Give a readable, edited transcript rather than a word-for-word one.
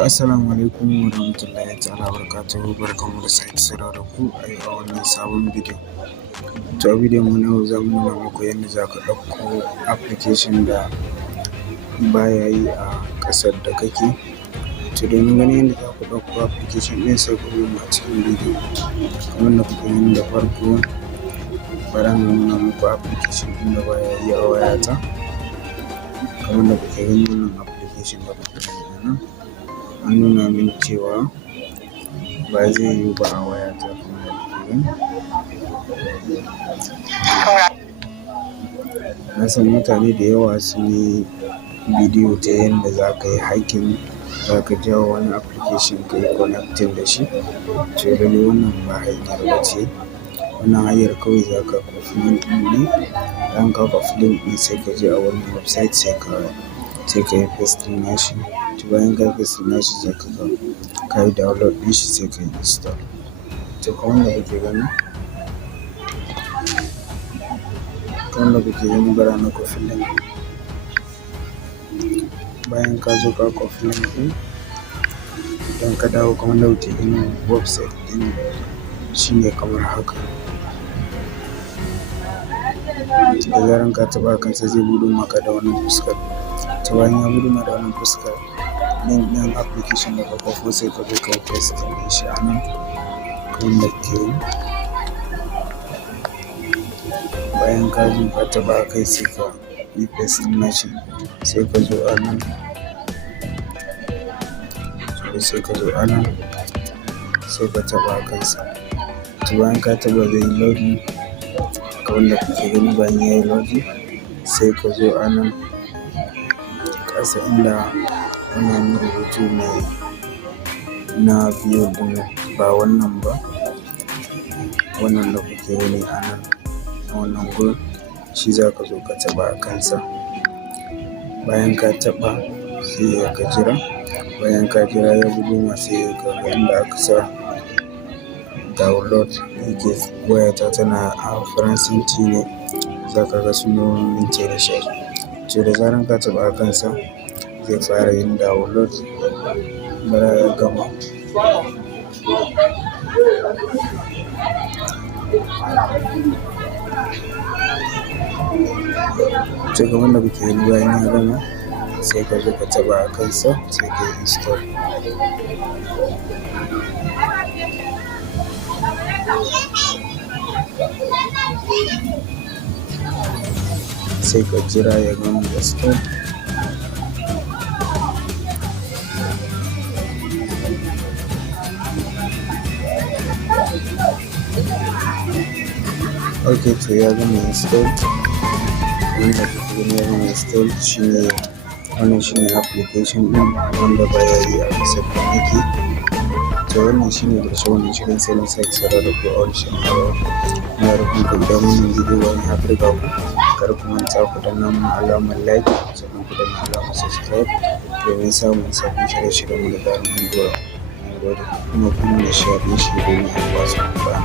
Assalamu alaikum wa rahmatullahi ta'ala wa barakatuhu. Barkanmu da sake saduwa da ku a wannan sabon bidiyo. To a bidiyon mu na yau za mu nuna muku yadda za ka ɗauko application da baya yi a ƙasar da kake. To domin ganin yadda za ku ɗauko application ɗin sai ku biyo mu a cikin bidiyo. Kamar da kuke gani da farko bari mu nuna muku application ɗin da baya yi a wayata. Kamar da kuke gani wannan application da kuke gani a nan an nuna min cewa ba zai yiwu ba a wayata kamar da kuke gani. Na san mutane da yawa sun yi bidiyo ta yadda za ka yi hacking, za ka jawo wani application ka yi connecting da shi. To lallai wannan ba hanyar ba ce. Wannan hanyar kawai za ka kwafi link ɗin ne, bayan ka kwafi link ɗin sai ka je a wannan website sai ka yi pasting nashi. To bayan ka yi pasting nashi sai ka yi download ɗin shi sai ka yi install. To kamar da kuke gani bara na kwafi link. Bayan ka zo ka kwafi link ɗin, idan ka dawo kamar da kuke gani website ɗin shine kamar haka. Da zaran ka taɓa kansa zai buɗo maka da wannan fuskar. To bayan ya buɗo maka da wannan fuskar, link ɗin application da ka kwafo sai ka zo ka yi pasting ɗin shi a nan kamar da kuke gani. Bayan ka zo ka taɓa kai sai ka yi pasting nashi sai ka zo a nan. Sai ka taɓa kansa. To bayan ka taɓa zai yi loading kamar da kuke gani. Bayan ya yi loading sai ka zo a nan ƙasa inda wannan rubutu mai na biyu ɗin ba wannan ba, wannan da kuke gani a nan a wannan gurin shi za ka zo ka taɓa a kansa. Bayan ka taɓa sai ka jira. Bayan ka jira ya buɗo ma sai ka ga inda aka sa download yake. Wayata tana a Faransanci ne, za ka ga sunan minti da shi. To da zaran ka taɓa a kansa zai fara yin download. Bara ya gama. To kamar da kuke gani bayan ya gama sai ka zo ka taɓa a kansa sai ka yi install. Sai ka jira ya gama install. Okay, to ya gama install. Wanda kuke gani ya gama install wannan shine application ɗin wanda baya yi a ƙasar da nake. To wannan shine ƙarshen wannan shirin, sai na sake saduwa da ku a wani shirin gaba. Ina roƙon ku idan wannan bidiyo ya burge ku kar ku manta ku danna mun alamar like sannan ku danna alamar subscribe domin samun sabbin shirye-shiryen mu da zarar mun ɗora. Na gode kuma ku nuna share ɗin shi domin 'yan uwa su amfana.